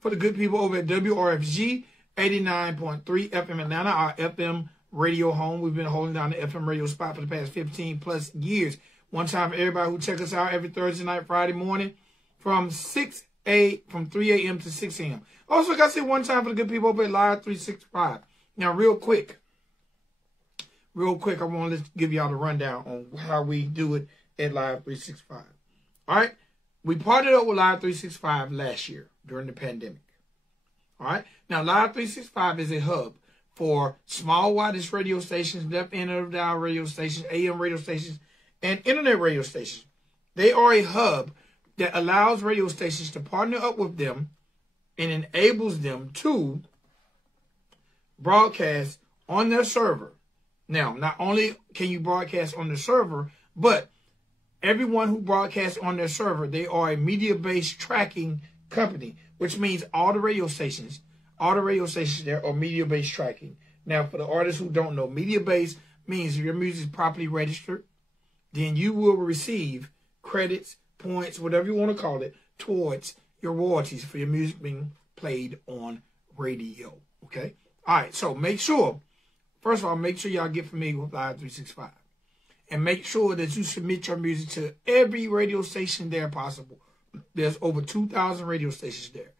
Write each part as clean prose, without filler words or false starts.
For the good people over at WRFG 89.3 FM Atlanta, our FM radio home. We've been holding down the FM radio spot for the past 15 plus years. One time for everybody who check us out every Thursday night, Friday morning from 3 a.m. to 6 a.m. Also, like I said, one time for the good people over at Live 365. Now, real quick, I want to give y'all the rundown on how we do it at Live 365. All right? We partnered up with Live 365 last year during the pandemic. All right? Now, Live 365 is a hub for small wireless radio stations, left end of the dial radio stations, AM radio stations, and internet radio stations. They are a hub that allows radio stations to partner up with them and enables them to broadcast on their server. Now, not only can you broadcast on the server, but everyone who broadcasts on their server, they are a media-based tracking company, which means all the radio stations there are media-based tracking. Now, for the artists who don't know, media-based means if your music is properly registered, then you will receive credits, points, whatever you want to call it, towards your royalties for your music being played on radio. Okay? All right, so first of all, make sure y'all get familiar with Live 365. And make sure that you submit your music to every radio station there possible. There's over 2,000 radio stations there.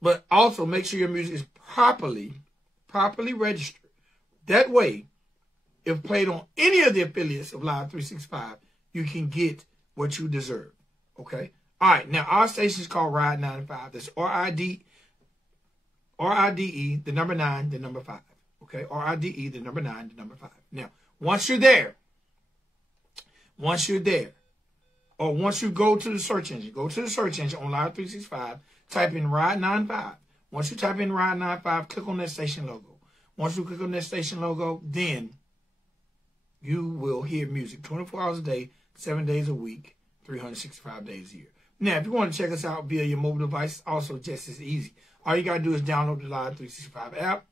But also make sure your music is properly registered. That way, if played on any of the affiliates of Live 365, you can get what you deserve. Okay? All right. Now, our station is called Ride 95. That's R-I-D-E, the number 9, the number 5. Okay? R-I-D-E, the number 9, the number 5. Now, once you're there, or once you go to the search engine, on Live 365, type in Ride 95. Once you type in Ride 95, click on that station logo. Once you click on that station logo, then you will hear music 24 hours a day, 7 days a week, 365 days a year. Now, if you want to check us out via your mobile device, also just as easy. All you got to do is download the Live 365 app,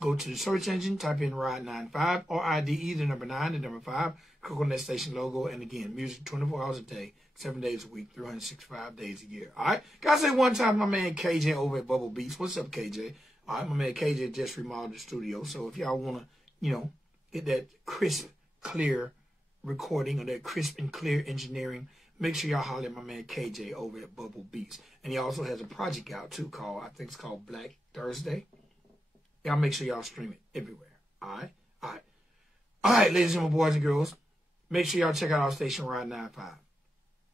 go to the search engine, type in Ride 95, R-I-D-E, the number 9, the number 5, click on that station logo, and again, music 24 hours a day, 7 days a week, 365 days a year. All right? Gotta say one time, my man KJ over at Bubble Beats. What's up, KJ? All right, my man KJ just remodeled the studio, so if y'all want to, get that crisp, clear recording or that crisp and clear engineering, make sure y'all holler at my man KJ over at Bubble Beats. And he also has a project out, too, I think it's called Black Thursday. Y'all make sure y'all stream it everywhere. All right? All right. All right, ladies and boys and girls, make sure y'all check out our station, Ride 95.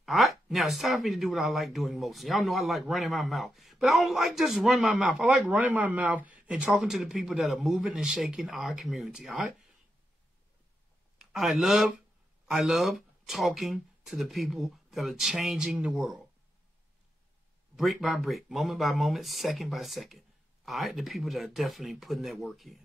All right? Now, it's time for me to do what I like doing most. Y'all know I like running my mouth. But I don't like just running my mouth. I like running my mouth and talking to the people that are moving and shaking our community. All right? I love talking to the people that are changing the world. Brick by brick, moment by moment, second by second. All right? The people that are definitely putting that work in.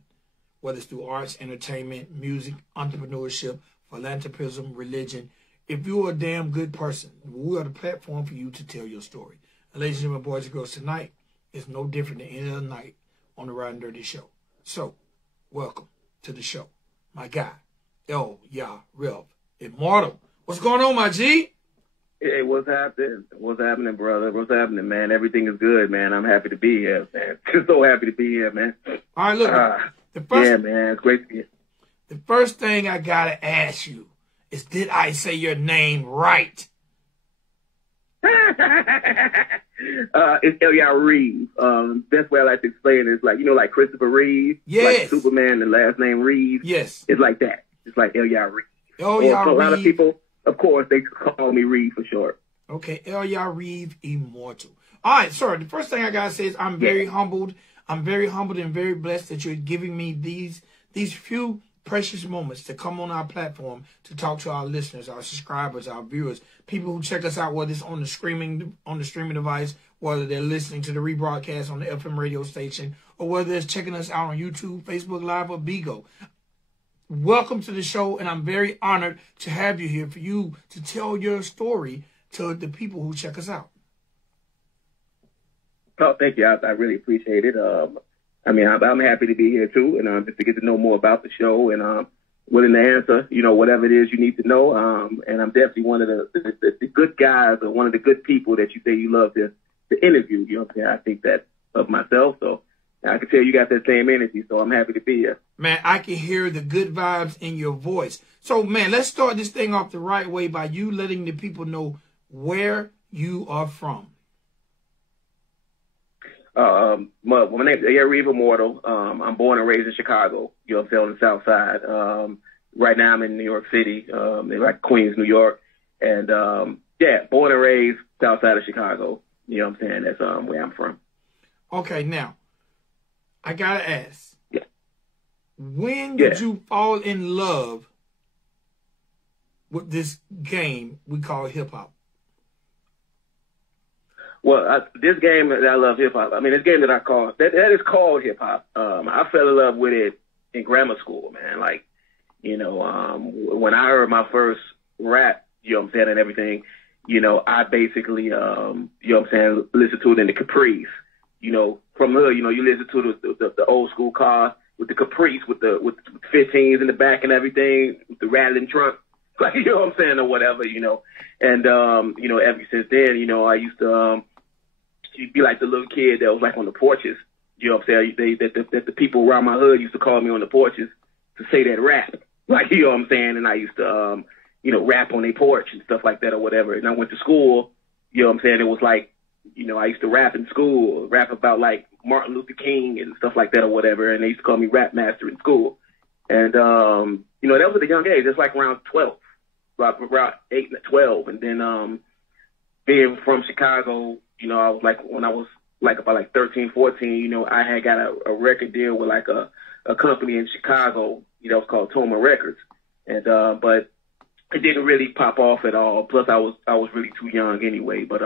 Whether it's through arts, entertainment, music, entrepreneurship, philanthropism, religion. If you're a damn good person, we are the platform for you to tell your story. And ladies and gentlemen, boys and girls, tonight is no different than any other night on the Ride and Dirty Show. So, welcome to the show. My guy, Elyahreev Immortal. What's going on, my G? Hey, what's happening? What's happening, brother? What's happening, man? Everything is good, man. I'm happy to be here, man. Just so happy to be here, man. All right, look. Yeah, man. It's great to be here. The first thing I got to ask you is, did I say your name right? It's Elyahreev. Best way I like to explain it is like Christopher Reeve. Yes. Like Superman, the last name Reeve. Yes. It's like that. It's like Elyahreev. Elyahreev. For a lot of people, of course, they call me Reeve for short. Okay, Elyahreev Immortal. All right, sir. The first thing I got to say is I'm very humbled. I'm very humbled and very blessed that you're giving me these few precious moments to come on our platform to talk to our listeners, our subscribers, our viewers, people who check us out, whether it's on the streaming device, whether they're listening to the rebroadcast on the FM radio station, or whether it's checking us out on YouTube, Facebook Live, or Bigo. Welcome to the show, and I'm very honored to have you here for you to tell your story to the people who check us out. Oh, thank you. I really appreciate it. I mean, I'm happy to be here too, and just to get to know more about the show, and willing to answer, whatever it is you need to know. And I'm definitely one of the good guys, or one of the good people that you say you love to interview. You know what I'm saying? I think that of myself, so I can tell you got that same energy. So I'm happy to be here. Man, I can hear the good vibes in your voice. So, man, let's start this thing off the right way by you letting the people know where you are from. My name is Elyahreev Immortal. I'm born and raised in Chicago, on the South Side. Right now I'm in New York City, like Queens, New York. And, born and raised South Side of Chicago. You know what I'm saying? That's where I'm from. Okay, now, I got to ask. Yeah. When did you fall in love with this game we call hip-hop? Well, this game that I love, hip-hop, I mean, this game that I call, that is called hip-hop. I fell in love with it in grammar school, man. Like, when I heard my first rap, you know what I'm saying, and everything, I basically, you know what I'm saying, listened to it in the Caprice. From her, you listen to the old school car with the Caprice, with 15s in the back and everything, with the rattling trunk, like, you know what I'm saying, or whatever, And, ever since then, I used to, be like the little kid that was like on the porches, you know what I'm saying? That the people around my hood used to call me on the porches to say that rap, like, you know what I'm saying? And I used to, rap on their porch and stuff like that or whatever. And I went to school, you know what I'm saying? It was like, I used to rap in school, rap about like Martin Luther King and stuff like that or whatever. And they used to call me Rap Master in school. And, that was at a young age. It's like around 12, around 8 and 12. And then, being from Chicago, I was like, when I was like about like 13, 14, I had got a record deal with like a company in Chicago, it was called Toma Records. And, but it didn't really pop off at all. Plus I was really too young anyway, but,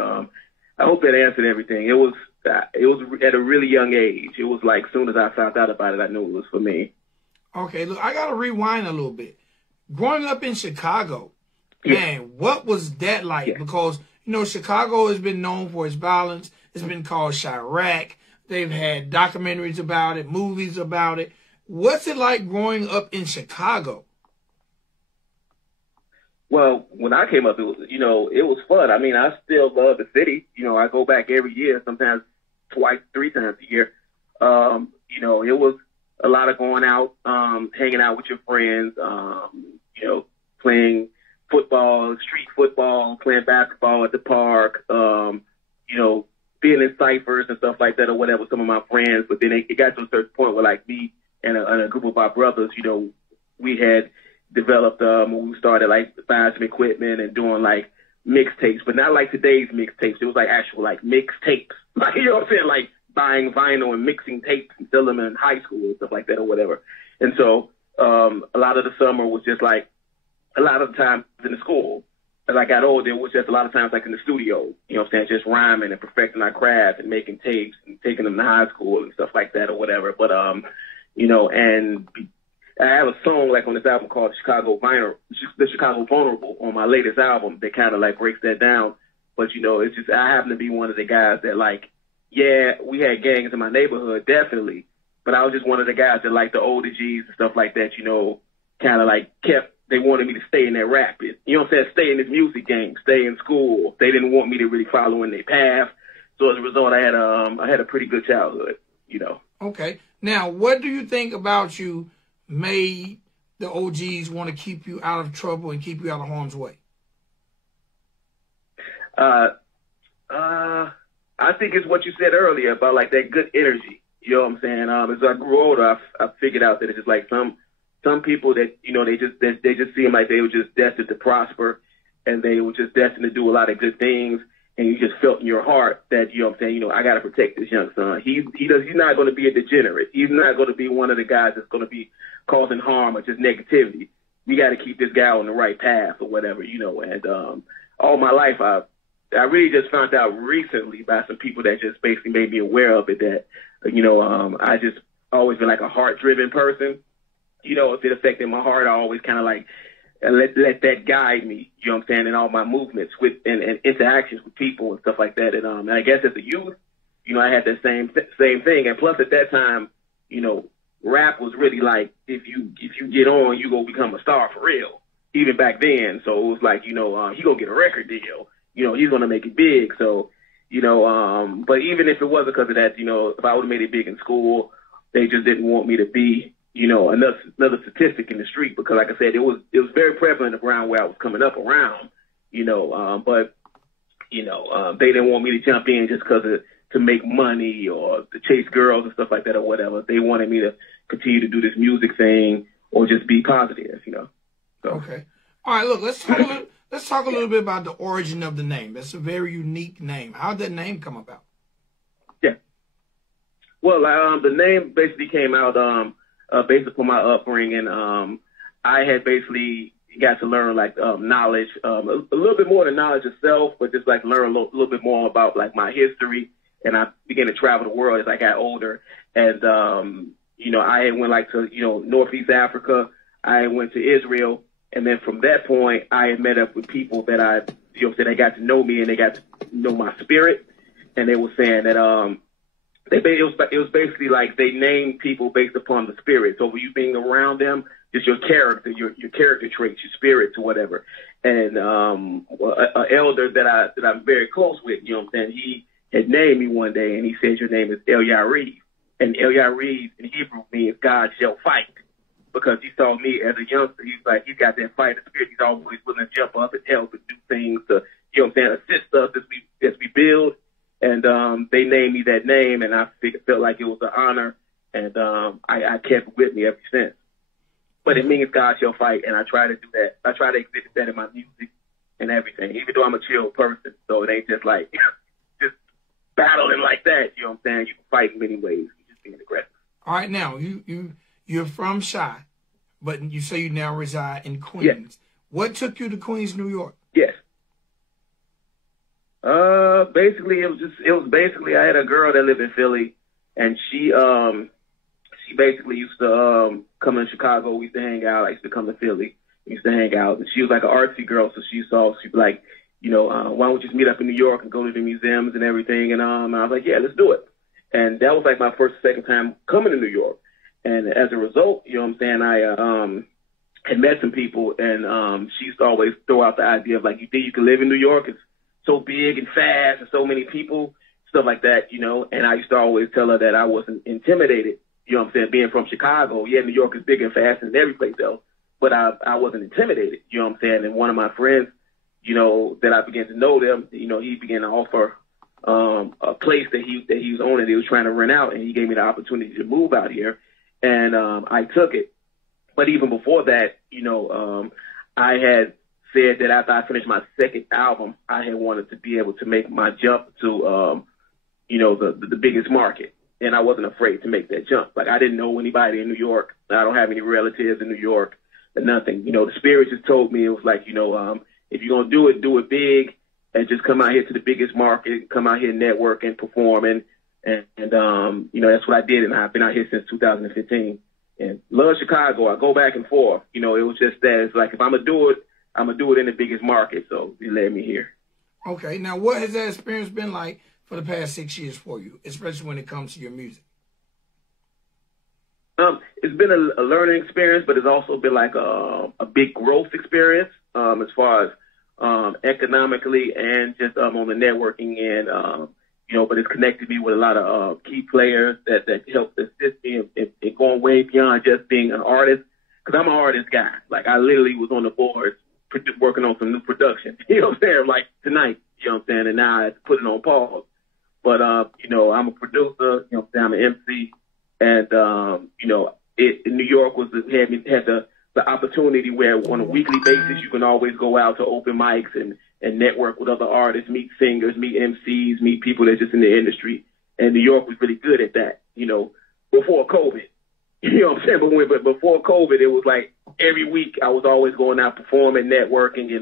I hope that answered everything. It was at a really young age. It was like, as soon as I found out about it, I knew it was for me. Okay. Look, I got to rewind a little bit. Growing up in Chicago, man, what was that like? Yeah. Because, Chicago has been known for its violence. It's been called Chirac. They've had documentaries about it, movies about it. What's it like growing up in Chicago? Well, when I came up, it was, it was fun. I mean, I still love the city. I go back every year, sometimes twice, 3 times a year. It was a lot of going out, hanging out with your friends, playing football, street football, playing basketball at the park, being in ciphers and stuff like that or whatever with some of my friends. But then it got to a certain point where like me and a group of our brothers, we had developed, when we started like buying some equipment and doing like mixtapes, but not like today's mixtapes. It was like actual like mixtapes, like, you know what I'm saying? Like buying vinyl and mixing tapes and selling them in high school and stuff like that or whatever. And so, a lot of the summer was just like, a lot of the time in the school. As I got older, it was just a lot of times like in the studio, you know what I'm saying, just rhyming and perfecting our craft and making tapes and taking them to high school and stuff like that or whatever. But, and I have a song like on this album called The Chicago Vulnerable on my latest album that kind of like breaks that down. But, it's just, I happen to be one of the guys that like, yeah, we had gangs in my neighborhood, definitely. But I was just one of the guys that like the older G's and stuff like that, kind of like they wanted me to stay in that rap. You know what I'm saying? Stay in this music game, stay in school. They didn't want me to really follow in their path. So as a result, I had a pretty good childhood, Okay. Now, what do you think about you made the OGs want to keep you out of trouble and keep you out of harm's way? I think it's what you said earlier about like that good energy. You know what I'm saying? As I grew older, I figured out that it's just like some people that, they just seem like they were just destined to prosper and they were just destined to do a lot of good things. And you just felt in your heart that, you know what I'm saying, I got to protect this young son. He's not going to be a degenerate. He's not going to be one of the guys that's going to be causing harm or just negativity. We got to keep this guy on the right path or whatever, and, all my life, I really just found out recently by some people that just basically made me aware of it that, I just always been like a heart-driven person. If it affected my heart, I always kind of like let that guide me, you know what I'm saying, in all my movements and interactions with people and stuff like that. And I guess as a youth, I had that same thing. And plus at that time, you know, rap was really like, if you get on, you gonna become a star for real. Even back then. So it was like, you know, he gonna get a record deal. You know, he's gonna make it big. So, you know, but even if it wasn't because of that, you know, if I would have made it big in school, they just didn't want me to be, you know, another statistic in the street, because like I said, it was very prevalent around where I was coming up around, you know, but, you know, they didn't want me to jump in just because to make money or to chase girls and stuff like that or whatever. They wanted me to continue to do this music thing or just be positive, you know. So. Okay. All right, look, let's talk a little bit about the origin of the name. That's a very unique name. How did that name come about? Yeah. Well, the name basically came out based upon my upbringing. I had basically got to learn like knowledge, a little bit more than knowledge itself, but just like learn a little bit more about like my history. And I began to travel the world as I got older. And, you know, I went like to, you know, Northeast Africa. I went to Israel. And then from that point, I had met up with people that you know, they got to know me and they got to know my spirit. And they were saying that, it was basically like they named people based upon the spirit. So when you being around them, just your character, your character traits, your spirits or whatever. And, an elder that I'm very close with, you know what I'm saying? He had named me one day and he said, your name is Elyahreev. And Elyahreev in Hebrew means God shall fight. Because he saw me as a youngster, he's like, he's got that fighter spirit. He's always willing to jump up and help and do things to, you know what I'm saying, assist us as we build. And they named me that name, and I felt like it was an honor, and I kept it with me ever since. But it means God shall fight, and I try to do that. I try to exhibit that in my music and everything, even though I'm a chill person. So it ain't just like, just battling like that, you know what I'm saying? You can fight in many ways. You just being aggressive. All right, now, you're from Chi, but you say you now reside in Queens. Yes. What took you to Queens, New York? Yes. Basically, it was basically, I had a girl that lived in Philly, and she basically used to, come to Chicago. We used to hang out. I used to come to Philly. We used to hang out. And she was like an artsy girl, so she'd be like, you know, why don't we just meet up in New York and go to the museums and everything? And I was like, yeah, let's do it. And that was like my first, second time coming to New York. And as a result, you know what I'm saying, I had met some people, and she used to always throw out the idea of like, you think you can live in New York? It's so big and fast and so many people, stuff like that, you know. And I used to always tell her that I wasn't intimidated, you know what I'm saying, being from Chicago. Yeah, New York is big and fast and every place else, but I wasn't intimidated, you know what I'm saying. And one of my friends, you know, that I began to know them, you know, he began to offer a place that he was owning, he was trying to rent out, and he gave me the opportunity to move out here. And I took it. But even before that, you know, I had said that after I finished my second album, I had wanted to be able to make my jump to, you know, the biggest market. And I wasn't afraid to make that jump. Like, I didn't know anybody in New York. I don't have any relatives in New York or nothing. You know, the spirit just told me, it was like, you know, if you're going to do it big, and just come out here to the biggest market, come out here and network and perform. And you know, that's what I did. And I've been out here since 2015 and love Chicago. I go back and forth. You know, it was just that it's like, if I'm going to do it, I'm going to do it in the biggest market. So he led me here. Okay. Now, what has that experience been like for the past 6 years for you, especially when it comes to your music? It's been a learning experience, but it's also been like a big growth experience, as far as, economically and just, on the networking end, you know, but it's connected me with a lot of key players that helped assist me in going way beyond just being an artist. Because I'm an artist guy. Like, I literally was on the boards working on some new production. You know what I'm saying? Like tonight, you know what I'm saying? And now I had to put it on pause. But, you know, I'm a producer. You know what I'm saying? I'm an MC. And, you know, in New York had the opportunity where on a weekly basis you can always go out to open mics and network with other artists, meet singers, meet MCs, meet people that's just in the industry. And New York was really good at that, you know, before COVID. You know what I'm saying? But before COVID, it was like every week I was always going out performing, networking,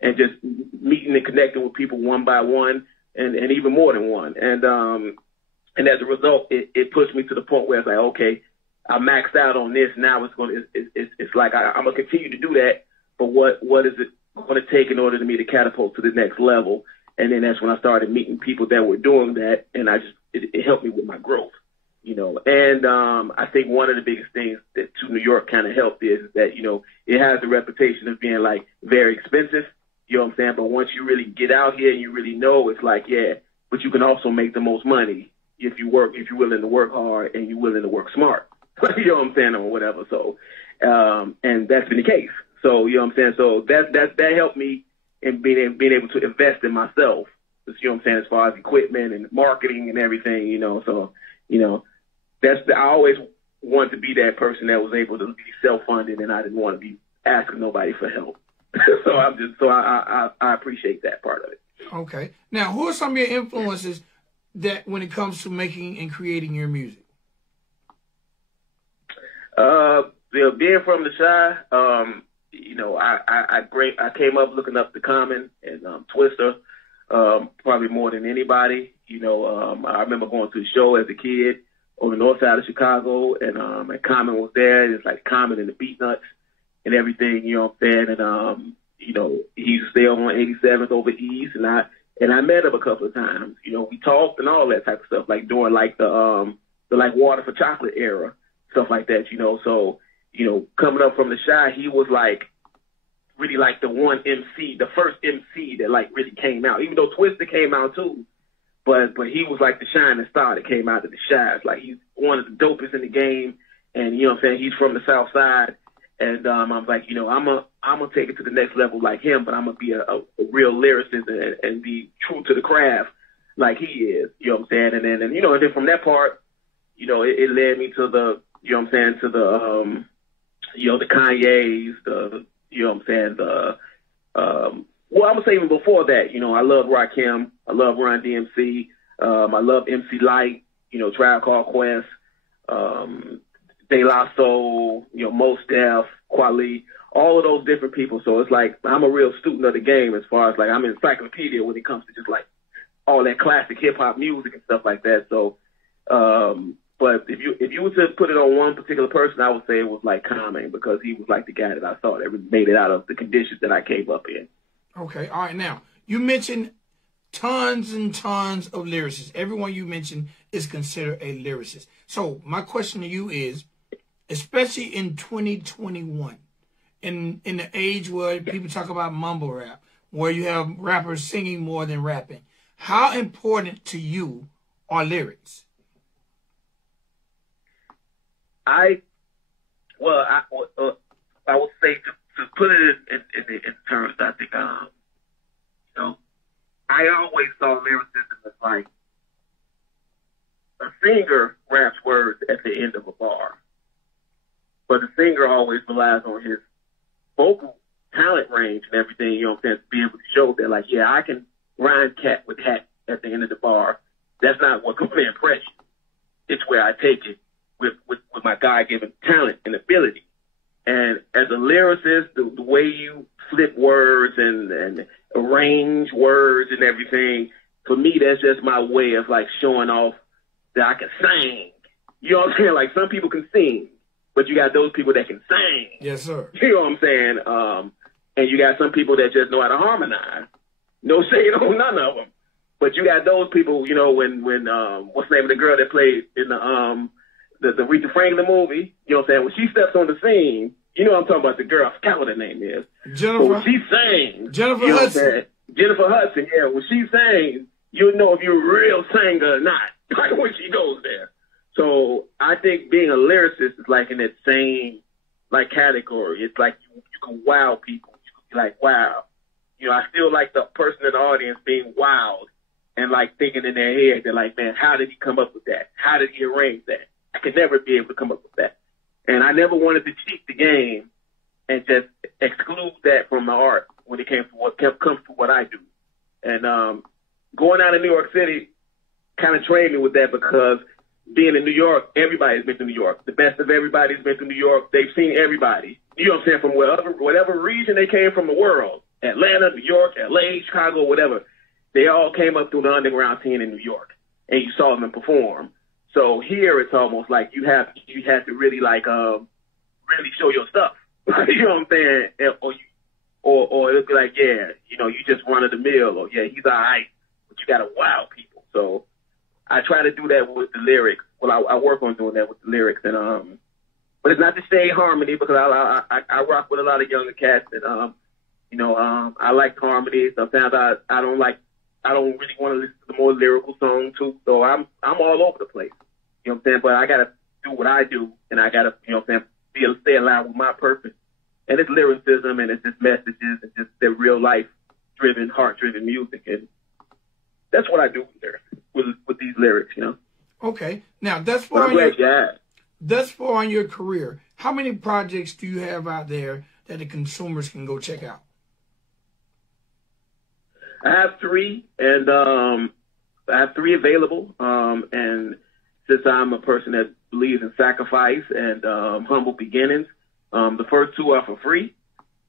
and just meeting and connecting with people one by one and even more than one. And as a result, it pushed me to the point where it's like, okay, I maxed out on this. Now it's like I'm going to continue to do that. But what is it going to take in order for me to catapult to the next level? And then that's when I started meeting people that were doing that. And it helped me with my growth. And I think one of the biggest things that to New York kind of helped is that, it has a reputation of being like very expensive, you know what I'm saying? But once you really get out here and you really know, it's like, yeah, but you can also make the most money if you're willing to work hard and you're willing to work smart, you know what I'm saying, or whatever. So, and that's been the case. So, you know what I'm saying? So that helped me in being able to invest in myself, you know what I'm saying, as far as equipment and marketing and everything, so, I always wanted to be that person that was able to be self-funded, and I didn't want to be asking nobody for help. So I appreciate that part of it. Okay. Now, who are some of your influences that when it comes to making and creating your music? Being from the Chi, I came up looking up the Common and Twister, probably more than anybody. I remember going to the show as a kid on the north side of Chicago, and Common was there. It's like Common and the Beatnuts and everything, you know what I'm saying? And he used to stay on 87th over East, and I met him a couple of times. We talked and all that type of stuff, like during like the like Water for Chocolate era, stuff like that, So, coming up from the Chi, he was like really like the one MC, the first MC that like really came out. Even though Twister came out too, but he was like the shining star that came out of the Chi. It's like he's one of the dopest in the game, and you know what I'm saying, he's from the South Side. And I was like, I'm gonna take it to the next level like him, but I'm gonna be a real lyricist and be true to the craft like he is. You know what I'm saying? And then from that part, it led me to the, you know what I'm saying, to the the Kanye's, you know what I'm saying, well, I'm gonna say even before that, I love Rakim, I love Run DMC, I love MC Light, Tribe Called Quest, De La Soul, Mos Def, Kweli, all of those different people. So it's like I'm a real student of the game as far as like I'm an encyclopedia when it comes to just like all that classic hip hop music and stuff like that. So, but if you were to put it on one particular person, I would say it was like Common, because he was like the guy that I saw that really made it out of the conditions that I came up in. Okay, all right. Now you mentioned tons and tons of lyricists. Everyone you mentioned is considered a lyricist. So my question to you is, especially in 2021, in the age where people talk about mumble rap, where you have rappers singing more than rapping, how important to you are lyrics? I would say to put it in terms, I think, I always saw lyricism as like a singer raps words at the end of a bar, but the singer always relies on his vocal talent range and everything, you know what I'm saying, to be able to show that, like, yeah, I can rhyme cat with hat at the end of the bar. That's not what comes to impression. It's where I take it with my God-given talent and ability. And as a lyricist, the way you flip words and arrange words and everything, for me, that's just my way of, like, showing off that I can sing. You know what I'm saying? Like, some people can sing, but you got those people that can sing. Yes, sir. You know what I'm saying? And you got some people that just know how to harmonize. No shade on none of them. But you got those people, when what's the name of the girl that played in the Aretha Franklin movie? You know what I'm saying? When she steps on the scene, I'm talking about the girl. I forgot what her name is. Jennifer. When she sings. Jennifer Hudson. Jennifer Hudson, yeah. When she sings, you'll know if you're a real singer or not, like when she goes there. So I think being a lyricist is like in that same like category. It's like you can wow people. You can be like, wow. I still like the person in the audience being wowed and like thinking in their head, they're like, man, how did he come up with that? How did he arrange that? I could never be able to come up with that. And I never wanted to cheat the game and just exclude that from my art when it comes to what I do. And going out of New York City kind of trained me with that, because being in New York, everybody's been to New York. The best of everybody's been to New York. They've seen everybody. You know what I'm saying? From whatever region they came from the world, Atlanta, New York, LA, Chicago, whatever, they all came up through the underground scene in New York, and you saw them perform. So here it's almost like you have to really really show your stuff. You know what I'm saying? Or it'll be like, yeah, you just run of the mill, or yeah, he's all right, but you gotta wow people. So I try to do that with the lyrics, I work on doing that with the lyrics, and but it's not to say harmony, because I rock with a lot of younger cats, and I like harmony. Sometimes I don't really want to listen to the more lyrical songs too. So I'm all over the place. You know what I'm saying? But I gotta do what I do, and I gotta, you know what I'm saying, be able to stay aligned with my purpose. And it's lyricism, and it's just messages, and just the real life driven, heart driven music, and that's what I do with these lyrics, you know. Okay. Now thus far in your career, how many projects do you have out there that the consumers can go check out? I have 3, and I have 3 available. And since I'm a person that believes in sacrifice and humble beginnings, the first 2 are for free.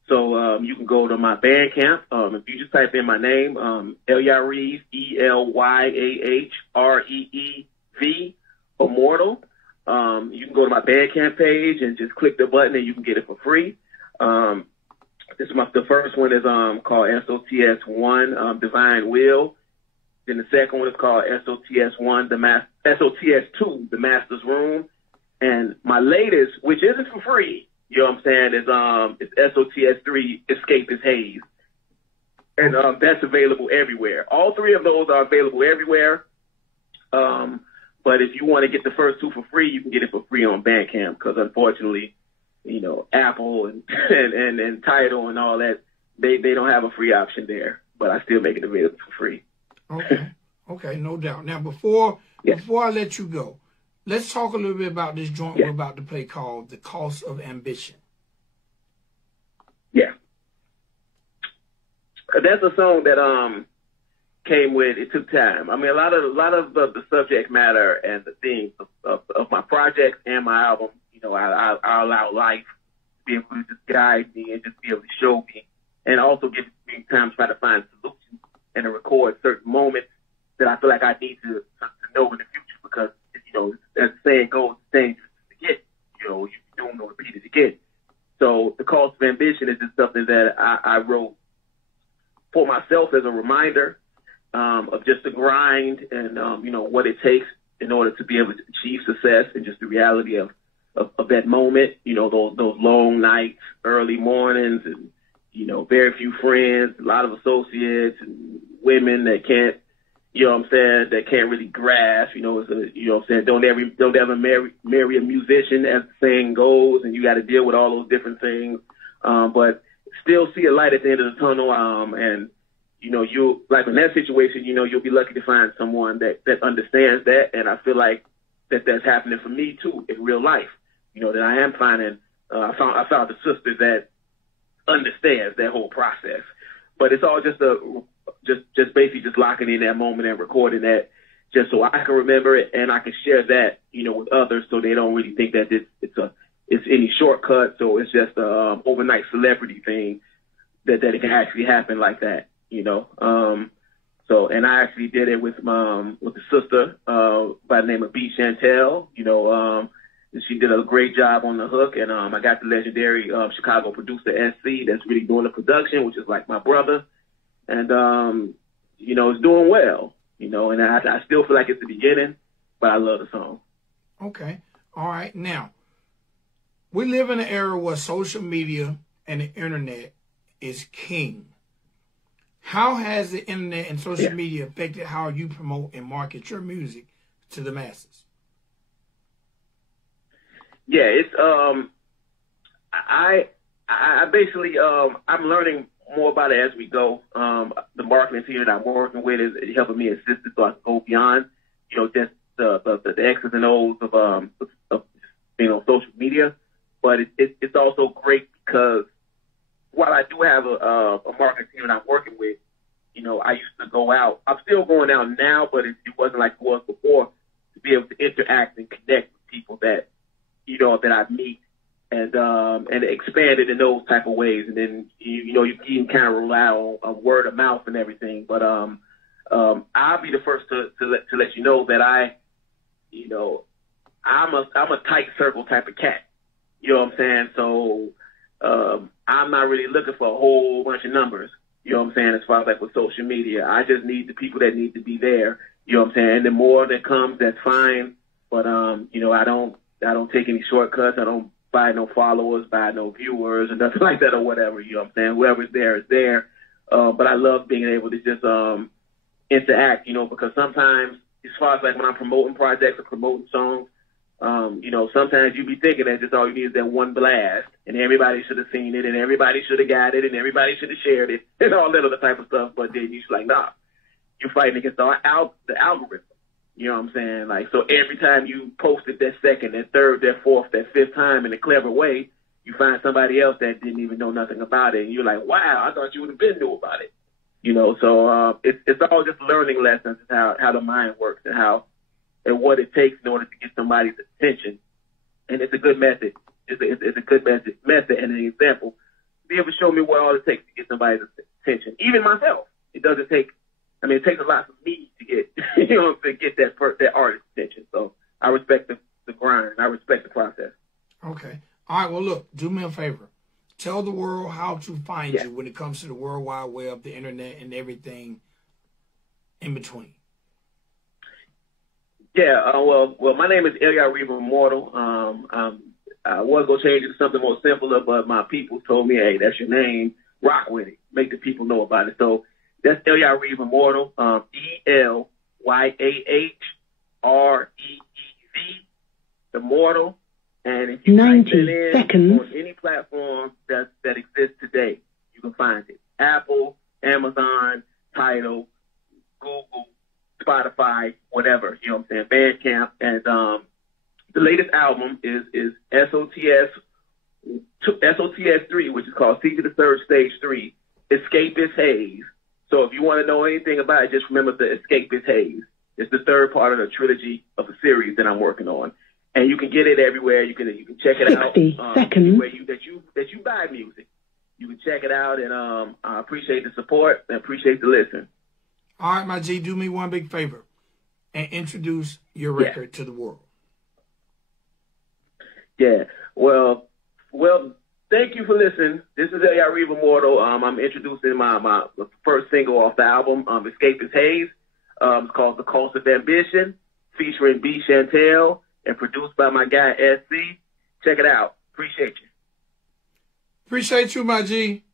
So you can go to my Bandcamp. If you just type in my name, Elyahreev, Elyahreev Immortal. You can go to my Bandcamp page and just click the button, and you can get it for free. The first one is called SOTS1, Divine Will. Then the second one is called SOTS1, SOTS2, The Master's Room. And my latest, which isn't for free, you know what I'm saying, is SOTS3, Escape His Haze. And that's available everywhere. All 3 of those are available everywhere. But if you want to get the first 2 for free, you can get it for free on Bandcamp, because unfortunately, you know, Apple and Tidal and all that, they don't have a free option there. But I still make it available for free. Okay, no doubt. Now, before I let you go, let's talk a little bit about this joint we're about to play called "The Cost of Ambition." Yeah, that's a song that came with. It took time. I mean, a lot of the subject matter and the themes of my project and my album, you know, I allow life to be able to just guide me and just be able to show me, and also give me time to try to find solutions and to record certain moments that I feel like I need to know in the future, because, you know, as the saying goes, the saying just forget, you know, you don't know, repeat it again. So the cost of ambition is just something that I wrote for myself as a reminder of just the grind and, you know, what it takes in order to be able to achieve success, and just the reality of that moment, you know, those long nights, early mornings, and, you know, very few friends, a lot of associates and women that can't, you know what I'm saying, that can't really grasp, you know, you know what I'm saying, don't ever marry a musician, as the saying goes, and you got to deal with all those different things, but still see a light at the end of the tunnel, and, you know, you, like in that situation, you know, you'll be lucky to find someone that understands that, and I feel like that's happening for me too in real life, you know, that I am finding, I found a sister that understands that whole process. But it's all just basically just locking in that moment and recording that, just so I can remember it and I can share that, you know, with others, so they don't really think that it's any shortcut. So it's just a overnight celebrity thing that it can actually happen like that, you know. So, and I actually did it with the sister by the name of B. Chantel, you know. She did a great job on the hook, and I got the legendary Chicago producer SC that's really doing the production, which is like my brother, and you know, it's doing well, you know, and I still feel like it's the beginning, but I love the song. Okay, all right. Now, we live in an era where social media and the internet is king. How has the internet and social media affected how you promote and market your music to the masses? Yeah, it's I basically I'm learning more about it as we go. The marketing team that I'm working with is helping me assist it so I can go beyond, you know, just the X's and O's of you know, social media. But it's also great because while I do have a marketing team that I'm working with, you know, I used to go out. I'm still going out now, but it wasn't like it was before, to be able to interact and connect with people that, you know, that I meet, and expand it in those type of ways. And then, you know, you can kind of rely on word of mouth and everything. But I'll be the first to let you know that you know, I'm a tight circle type of cat. You know what I'm saying? So I'm not really looking for a whole bunch of numbers. You know what I'm saying? As far as like with social media, I just need the people that need to be there. You know what I'm saying? And the more that comes, that's fine. But you know, I don't take any shortcuts. I don't buy no followers, buy no viewers, or nothing like that, or whatever. You know what I'm saying? Whoever's there is there. But I love being able to just interact, you know, because sometimes, as far as like when I'm promoting projects or promoting songs, you know, sometimes you be thinking that just all you need is that one blast, and everybody should have seen it, and everybody should have got it, and everybody should have shared it, and all that other type of stuff. But then you're like, nah, you're fighting against the algorithm. You know what I'm saying? Like, so every time you post it that second, that third, that fourth, that fifth time in a clever way, you find somebody else that didn't even know nothing about it, and you're like, wow, I thought you would have been knew about it. You know, so it's all just learning lessons, how the mind works and what it takes in order to get somebody's attention. And it's a good method. It's a good method and an example to be able to show me what all it takes to get somebody's attention. Even myself, it doesn't take. I mean, it takes a lot for me to get, you know, to get that artist's attention. So I respect the grind. I respect the process. Okay. All right. Well, look, do me a favor. Tell the world how to find you when it comes to the World Wide Web, the internet, and everything in between. Yeah. Well, my name is Elyahreev Immortal. I was gonna change it to something more simpler, but my people told me, hey, that's your name. Rock with it. Make the people know about it. So that's Elyahreev Immortal. ELYAHREEV, Immortal. And if you type it in on any platform that exists today, you can find it. Apple, Amazon, Tidal, Google, Spotify, whatever. You know what I'm saying? Bandcamp. And the latest album is SOTS 3, which is called C to the Third Stage 3, Escapist Haze. So if you want to know anything about it, just remember the Escapist Haze. It's the third part of the trilogy of a series that I'm working on. And you can get it everywhere. You can check it out. 60 seconds. That you buy music. You can check it out, and I appreciate the support and appreciate the listen. All right, my G, do me one big favor and introduce your record to the world. Yeah. Well, thank you for listening. This is Elyahreev Immortal. I'm introducing my first single off the album, Escapist Haze. It's called The Cost of Ambition, featuring B. Chantel, and produced by my guy, SC. Check it out. Appreciate you. Appreciate you, my G.